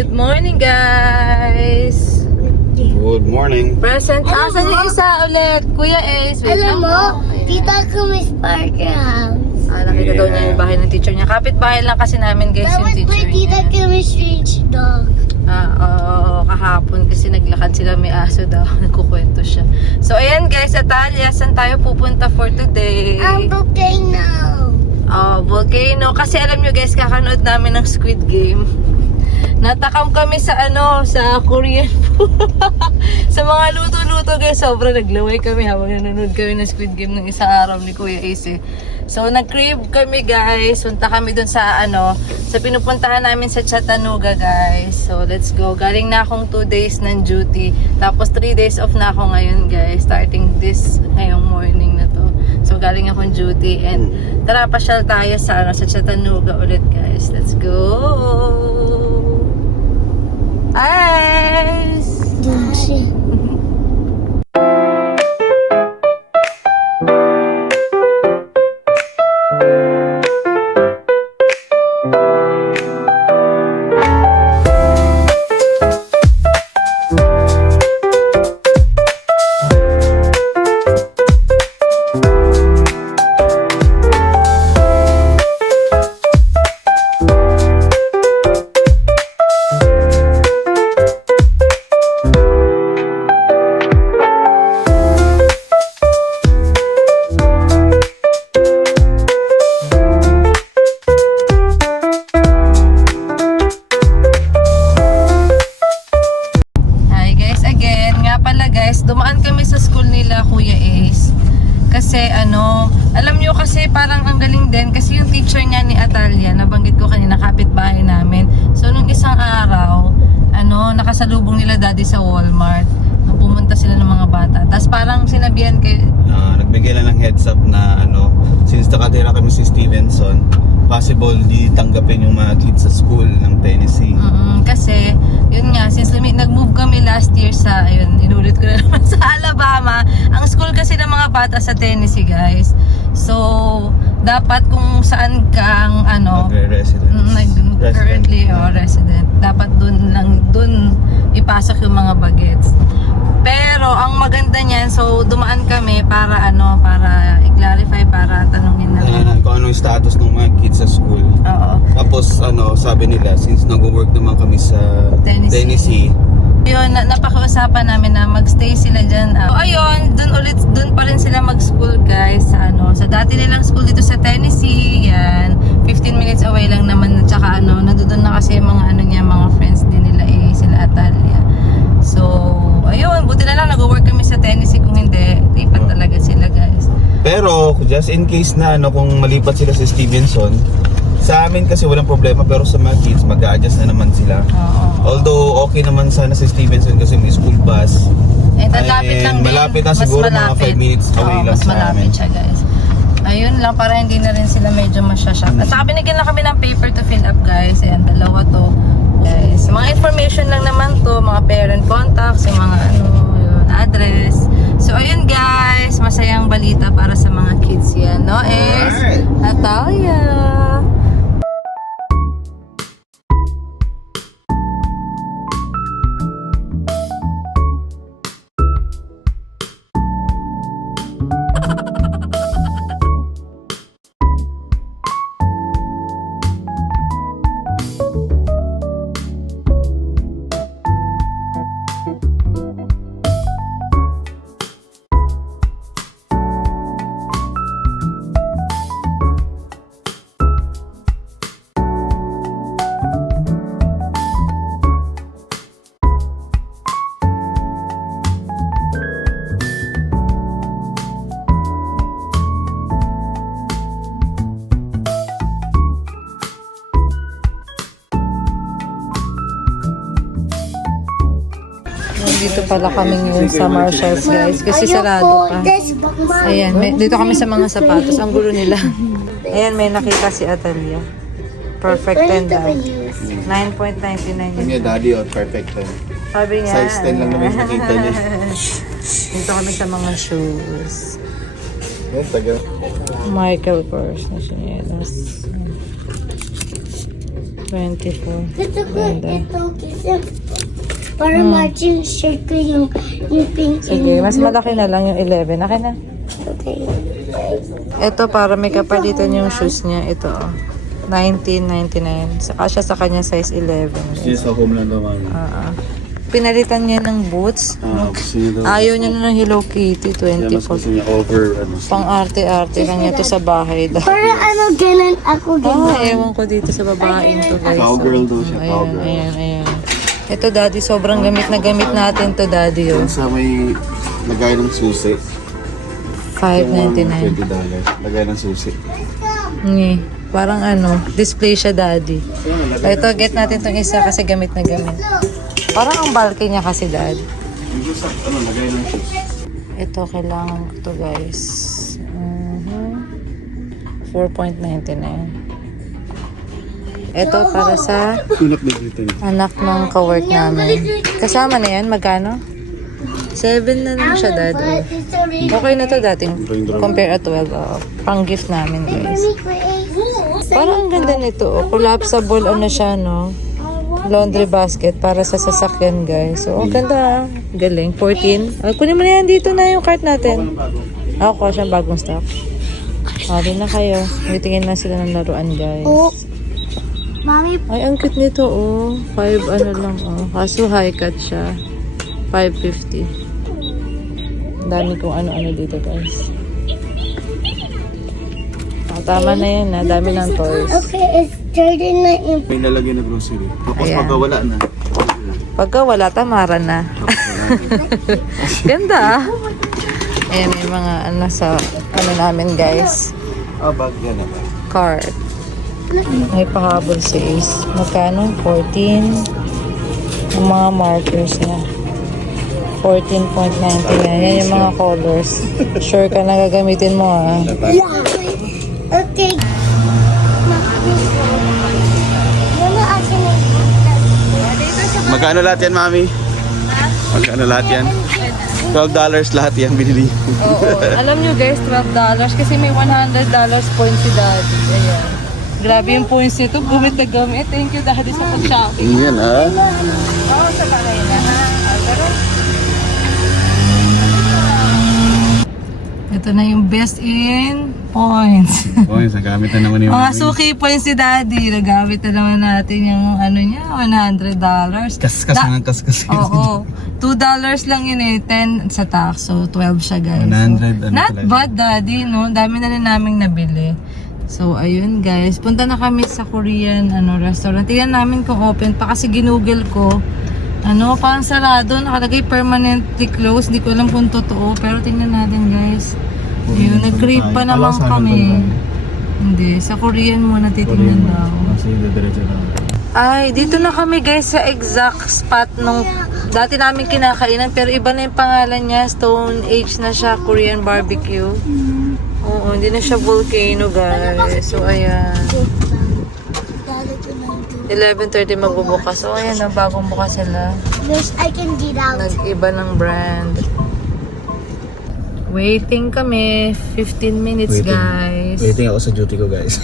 Good morning, guys! Good morning. Present. Asan yung isa ulit? Kuya Ace. Wait Alam lang mo, po. Ayan. tita ko may Parker house. Nakita daw niya yung bahay ng teacher niya. Kapit-bahay lang kasi namin, guys, yung Tapos teacher may tita niya. ko may strange dog. Oo, kahapon kasi naglakad sila, may aso daw. Nagkukwento siya. So, ayan guys, Atalia, saan tayo pupunta for today? Ang volcano. Volcano. Kasi alam nyo guys, kakanood namin ng Squid Game. Natakam kami sa sa Korean food. Sa mga luto-luto guys, sobrang naglaway kami habang nanonood kami ng Squid Game ng isang araw ni Kuya Ace. So nag-crave kami guys. Punta kami dun sa sa pinupuntahan namin sa Chattanooga guys. So let's go. Galing na akong 2 days ng duty. Tapos 3 days off na ako ngayon guys. Starting this ngayong morning na to. So galing akong duty and tara pasyal tayo sa sa Chattanooga ulit guys. Let's go. Ice! Dunsy. Dumaan kami sa school nila, Kuya Ace. Kasi alam nyo kasi parang ang galing din. Kasi yung teacher niya ni Atalia, nabanggit ko kanina, kapitbahay namin. So nung isang araw, nakasalubong nila daddy sa Walmart. Pumunta sila ng mga bata. Tapos parang sinabihan kay... Nagbigay lang ng heads up na since nakatira kami si Stevenson, possible di tanggapin yung mga kids sa school ng Tennessee. Kasi, yun nga, since nag-move kami last year sa, inulit ko na naman sa Alabama. Ang school kasi ng mga bata sa Tennessee, guys. So, dapat kung saan kang, Magre-resident. currently, resident. Dapat dun ipasok yung mga bagets. Pero, ang maganda niyan, so, dumaan kami para, para i-clarify, para tanungin namin. Kung anong status ng mga kids sa school. Oo. Tapos, sabi nila, since nag-work naman kami sa Tennessee. Yun, napakiusapan namin na magstay sila dyan. So, ayun, dun pa rin sila mag-school guys. Sa dati nilang school dito sa Tennessee. Yan, 15 minutes away lang naman. Tsaka nandoon na kasi yung mga mga friends din nila sila Atalia. So, ayun, buti na lang nag-work kami sa Tennessee. Kung hindi, lipat talaga sila guys. Pero, just in case na, kung malipat sila sa Stevenson, sa amin kasi walang problema, pero sa mga kids, mag-a-adjust na naman sila. Oo. Although, okay naman sana sa Stevenson kasi may school bus. Malapit lang din. Malapit na siguro mga 5 minutes away lang mas sa malapit amin. siya guys. Ayun lang, para hindi na rin sila medyo masyashock. At saka binigyan lang kami ng paper to fill up guys. Ayan, dalawa to. Guys, mga information lang naman to, mga parent contacts, yung mga yun, address. So ayun guys, masayang balita para sa mga kids yan, no? Es, Atalia. Dito pala kami ngayon sa Marshalls guys kasi sarado pa. Ayan, dito kami sa mga sapatos. Ang gulo nila. Ayan, may nakita si Atalia. Perfect 10 daw. 9.99 Sabi niya, daddy, perfect 10. Sabi niya. Size 10 lang naman yung nakita niya. Dito kami sa mga shoes. Yan, taga. Michael Kors na sinelas. 24. Gusto ko Ganda. itong kiss Para matching shirt ko yung pink. Sige, mas malaki na lang yung 11. Akin na. Okay. Ito, para may kapalitan yung shoes niya. Ito, oh. $19.99. Saka siya sa kanya size 11. She's sa home lang daw, mami. Pinalitan niya ng boots. Gusto niya daw. Ayaw niya na ng Hello Kitty, Kaya mas gusto 24. niya over, Pang arte-arte lang niya to sa bahay. Para ganun ako Ewan ko dito sa babaeng to, guys. Cowgirl daw siya, Ayan, cowgirl. ayan. Ito, daddy, sobrang gamit na gamit natin to, daddy. Oh. Yung sa may lagay ng susi. $5.99. $20. Lagay ng susi. Parang display siya, daddy. Ito, get natin tong isa kasi gamit na gamit. Parang ang bulky niya kasi, dad. Yung sa, lagay ng susi. Ito, kailangan ko to, guys. 4.99. Ito, para sa Tulap na dito niya. anak ng kawork namin. Kasama na yan, magkano? 7 na lang siya, dad. Okay na to dating. Compare at 12. Pang gift namin, guys. Parang ang ganda nito. Collapsible siya, no? Laundry basket para sa sasakyan, guys. So, ang ganda. Galing. 14. Kunin mo na yan. Dito na yung cart natin. Ako, siyang bagong stock. Din na kayo. Titingin na sila ng laruan, guys. Mami, Ay, ang cute nito, 5 lang, Kaso high cut siya. 550. Ang dami kong ano-ano dito, guys. Tama na yan, dami ng toys. okay, it's 39. May nalagay na grocery. Tapos Ayan. pagka wala na. Pagka wala, tamaran na. Ganda, Ayan, may mga sa namin, guys. Bag yan na. Card. May pahabol si Ace. Magkano? 14. Yung mga markers niya. 14.99. Yan yung mga colors. Sure ka na gagamitin mo, Okay. Magkano lahat yan, mami? Magkano lahat yan? $12 lahat yan binili. Oo. Alam nyo, guys, $12 kasi may $100 points si Daddy. Ayan. Grabe yung points nito. Gumit na gamit. Thank you, Daddy, sa pag-shopping. Yan, ha? Oo, sa bagay na, ha? Pero, ito na yung best in points. Points, nagamit na naman yung Mga suki points si Daddy. Nagamit na naman natin yung niya, $100. Kaskas na ng kaskas. Oo. $2 lang yun 10 sa tax. So, 12 siya, guys. 100, Not pala. bad, Daddy, no? Dami na rin naming nabili. So, ayun, guys. Punta na kami sa Korean restaurant. Tingnan namin kung open pa kasi ginugol ko. Parang sarado. Nakalagay permanently closed. Hindi ko alam kung totoo. Pero tingnan natin, guys. Ayun, nag-crave pa naman kami. Hindi, sa Korean muna titingnan daw. Ay, dito na kami, guys, sa exact spot nung dati namin kinakainan. Pero iba na yung pangalan niya. Stone Age na siya, Korean barbecue. Oo, hindi na siya volcano, guys. So, ayan. 11:30 magbubukas. So, ayan, bagong bukas sila. Yes, I can get out. Nag-iba ng brand. Waiting kami. 15 minutes, guys. Waiting ako sa duty ko, guys.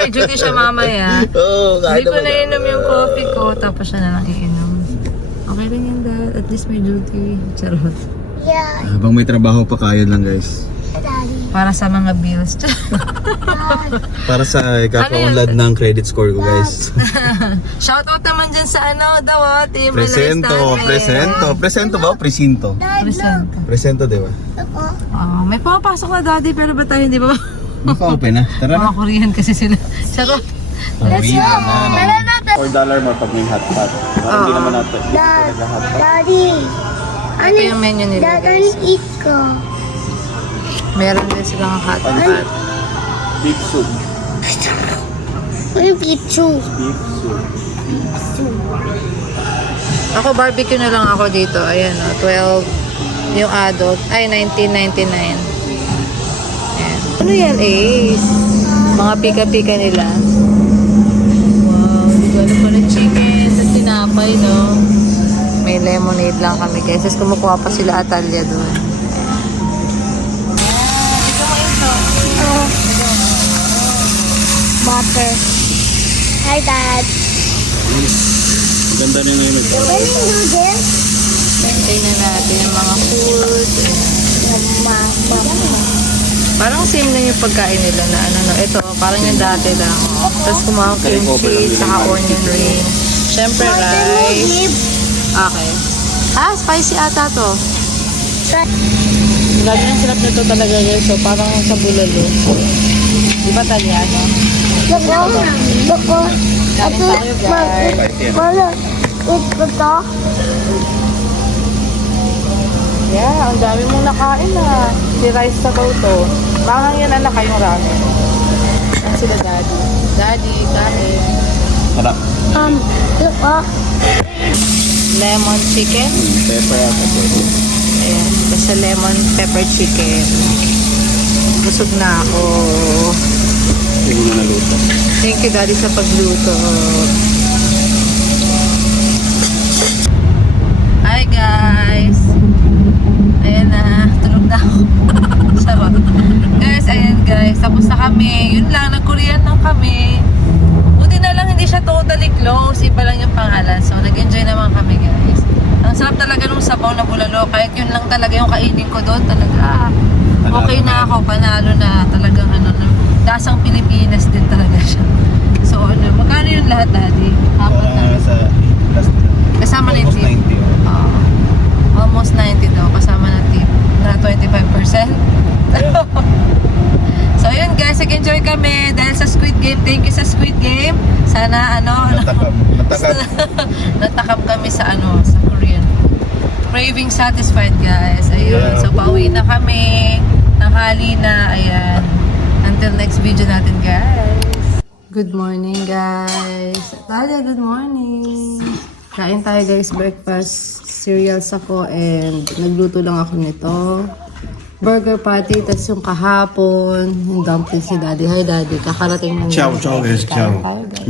May duty siya mamaya. Oo, Hindi ko na inom yung coffee ko. Tapos siya na lang iinom. Okay rin yan, Dad. At least may duty. Charot. Yeah, Habang may trabaho pa, kayod lang, guys. Daddy. Para sa mga bills. Para sa kaka-unlad ng credit score ko, guys. Shoutout naman dyan sa Team Presento, Malay presento. Presento ba o presinto? Presento. Presento, di ba? May pumapasok na, Daddy, pero ba tayo hindi ba? Naka-open na. Tara na. Mga Korean kasi sila. Charot. Let's go! Tara na, $4 more pag may hot pot. Hindi naman natin. Daddy. Ito yung menu nila, Dad, guys. eat ko. Meron din silang hot pot. Beef soup. Ano yung pizza? Beef soup. Ako, barbecue na lang ako dito. Ayan, 12 yung adult. Ay, $19.99. Ayan. Ano yan, Ace? Mga pika-pika nila. Wow, hindi ko alam pala chicken at tinapay, no? May lemonade lang kami, guys. Tapos kumukuha pa sila Atalia doon. Butter. Hi, Dad. Ganda rin ngayon. When you do this, Tingnan natin yung mga food. Parang same lang yung pagkain nila na ano, no. Ito, parang yung dati lang. Tapos kumakain cream cheese, saka onion ring. Siyempre, rice. Okay. Spicy ata to. Grabe ang sarap nito talaga guys. So, parang sa bulalo. Di ba Talyano? Look. Kain tayo guys. Mama, ito. Yeah, ang dami mong nakain na. Si rice sa to. Parang yan anak kayong ramen. Yan sila daddy. Daddy, kain. Harap. Look. Lemon chicken. Pepper at pepper. Ayan, basta lemon pepper chicken. Busog na ako. Hindi na naluto. Thank you daddy sa pagluto. Hi guys. Ayan na, tulog na ako. Sarap. Guys, ayan guys, tapos na kami. Yun lang, nag-Korean lang kami. Buti na lang hindi siya totally close. Iba lang yung pangalan. So, nag-enjoy naman kami guys. Ang sarap talaga nung sabaw na bulalo. Kahit yun lang talaga yung kainin ko doon. Talaga, okay na ako. Panalo na. Talagang ano, dasang Pilipinas din talaga siya. So, ano, magkano yung lahat daddy? Apat na. Sa plus Kasama na yung almost tip. 90. Almost 90 daw. Kasama na tip. Na 25%. So, yun guys. Nag-enjoy kami dahil sa Squid Game. Thank you sa Squid Game. Sana, natakam kami sa sa Korean. Craving satisfied guys. Ayun. So, pauwi na kami. Tanghali na. Ayan. Until next video natin guys. Good morning guys. Talia, good morning. Kain tayo guys, breakfast. Cereals ako and nagluto lang ako nito. Burger patty, tas yung kahapon, yung dumplings si Daddy. Hi Daddy, kakarating ng Ciao, ciao guys, ciao. Kain tayo, guys.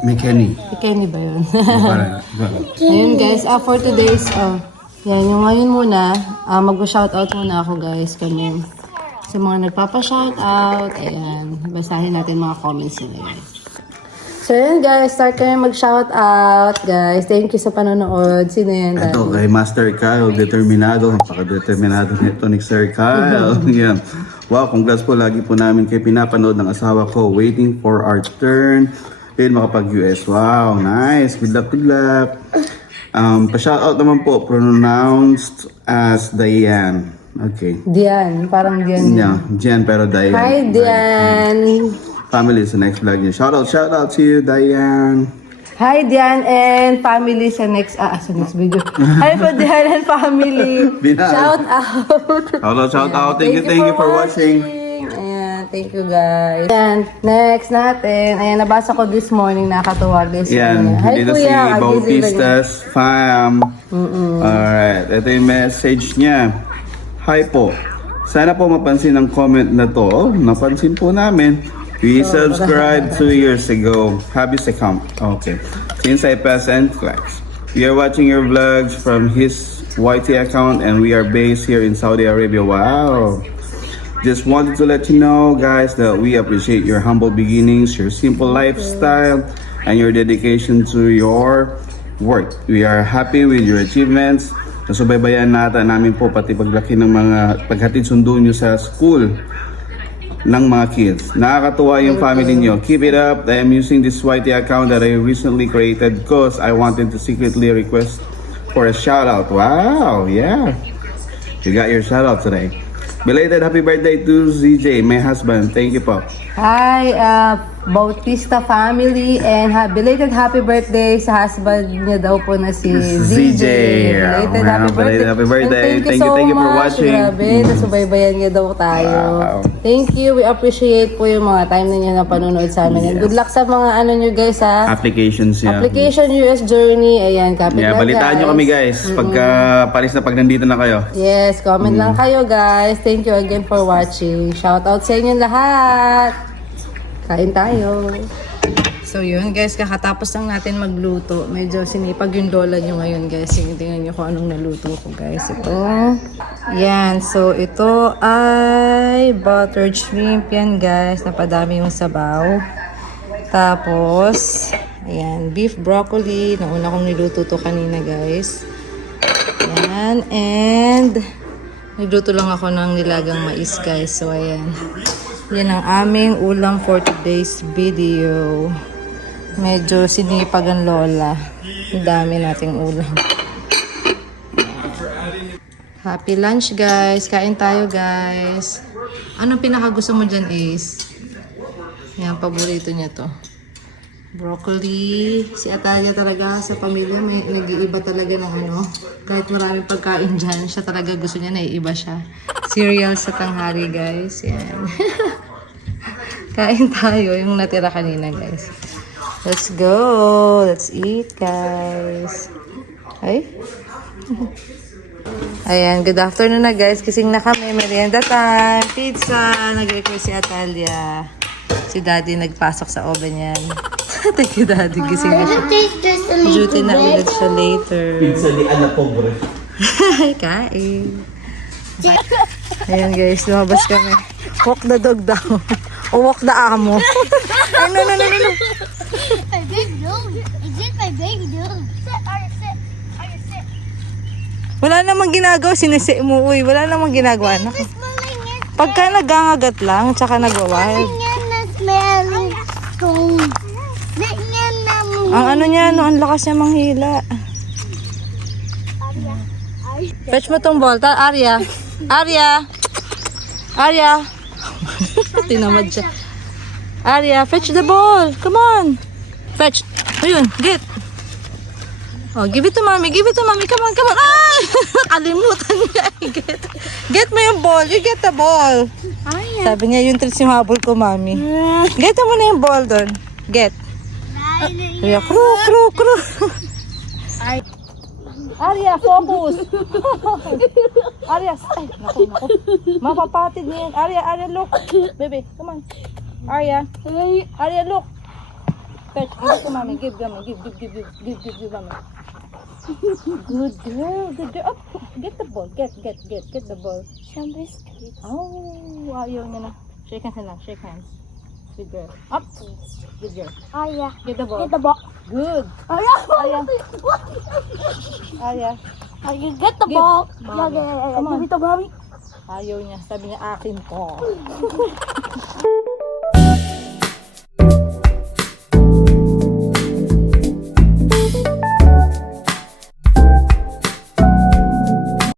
McKenny. Kenny ba yun? Para. Ayun guys, for today's, yan, yung ngayon muna, mag-shoutout muna ako guys, kami. Sa mga nagpapa-shoutout, ayan, basahin natin mga comments nila guys. So yun guys, start kami mag-shoutout guys. Thank you sa panonood. Sino yan? Ito kay Master Kyle, determinado. Napaka-determinado nito ni Sir Kyle. Yan. Wow, congrats po lagi po namin kayo pinapanood ng asawa ko. Waiting for our turn. Then makapag-US. Wow, nice. Good luck, good luck. Pa-shoutout naman po, pronounced as Diane. Okay. Dian, parang Dian. Yeah, Jen pero Diane. Hi Dian! Family sa next vlog niya. Shout out to you, Diane. Hi Dian and family sa next video. Hi po Dian and family. Shout out. Shout out. Thank you for watching. Ayan, thank you guys. And next natin, ayan, nabasa ko this morning, nakakatuwa guys. Yan, Hi dito Kuya, si Bautistas fam. Alright, ito yung message niya. Hi po. Sana po mapansin ang comment na to. Oh, napansin po namin. We subscribed 2 years ago. Habis account. Okay. Since I passed NCLEX. We are watching your vlogs from his YT account and we are based here in Saudi Arabia. Wow. Just wanted to let you know, guys, that we appreciate your humble beginnings, your simple lifestyle, and your dedication to your work. We are happy with your achievements. Nasubaybayan namin po pati paglaki ng mga paghatid sundo nyo sa school ng mga kids. Nakakatuwa yung family nyo. Keep it up. I am using this YT account that I recently created because I wanted to secretly request for a shout out. Wow, yeah. You got your shout out today. Belated happy birthday to ZJ, my husband. Thank you po. Hi, Bautista family and belated happy birthday sa husband niya daw po na si ZJ. Belated happy birthday. And thank you for watching. Grabe, nasubaybayan niya daw tayo. Wow. Thank you. We appreciate po yung mga time ninyo na panonood sa amin. And good luck sa mga ano nyo guys ha. Applications yan. Application US journey. Ayan, kapit Yeah, lang balitaan guys. nyo kami guys. Pagka palis na pag nandito na kayo. Yes, comment lang kayo guys. Thank you again for watching. Shout out sa inyo lahat. Kain tayo. So yun guys, kakatapos lang natin magluto. Medyo sinipag yung lola nyo ngayon guys. Tingnan nyo kung anong naluto ko guys. Ito. Yan. So ito ay buttered shrimp yan guys. Napadami yung sabaw. Tapos, Ayan, beef broccoli. Nauna kong niluto to kanina, guys. Ayan, and nagluto lang ako ng nilagang mais, guys. So, ayan. Yan ang aming ulam for today's video. Medyo sinipag ang lola. Ang dami nating ulam. Happy lunch, guys. Kain tayo, guys. Anong pinakagusto mo dyan, Ace? Yan, paborito niya to. Broccoli. Si Atalia talaga sa pamilya, may nag-iiba talaga ng ano. Kahit maraming pagkain dyan, siya talaga gusto niya, naiiba siya. Cereal sa tanghali, guys. Yan. Kain tayo yung natira kanina, guys. Let's go! Let's eat, guys. Ay? Ayan, good afternoon na, guys. Kising na kami. Merienda time. Pizza. Nag-request si Atalia. Si Daddy nagpasok sa oven yan. Thank you, Daddy. Gising na siya. Taste this a Duty little na bit. ulit siya later. Pizza ni Ana Pobre. Kain. Ayan, guys. Lumabas kami. Walk the dog daw. O walk the amo. Ay, no. My baby dog. Is it my baby dog? Sit, are you sit? Are you sit? Wala namang ginagawa. Sinisi mo, uy. Wala namang ginagawa. Naku. Smelling it. Pagka nagangagat lang, tsaka nagwawild. Yan na smelling strong. Yan na mo. Ang ano niya, no, ang lakas niya manghila. Fetch mo tong ball. Arya. Arya. Tinamad siya. Arya, fetch the ball. Come on. Fetch. Ayun, get. Oh, give it to mommy. Come on. Ah! Kalimutan niya. Get mo yung ball. You get the ball. Sabi niya, yung tricks yung habol ko, mami. Get mo na yung ball doon. Get. Arya, crew. Arya, focus. Arya, ay, naku. Mapapatid niya yan. Arya, look. Baby, come on. Arya, look. Fetch, give it to mommy. Give, mommy. Good girl. Up, get the ball. Get the ball. Some biscuits. Oh, ayaw niya na. Shake hands. Good girl. Up. Good girl. Oh yeah. Get the ball. Get the ball. Good. Oh yeah. Arya. Oh, you get the Give. ball. Mommy. Yeah. Come on. Give it to mommy. Ayaw niya. Sabi niya, akin to.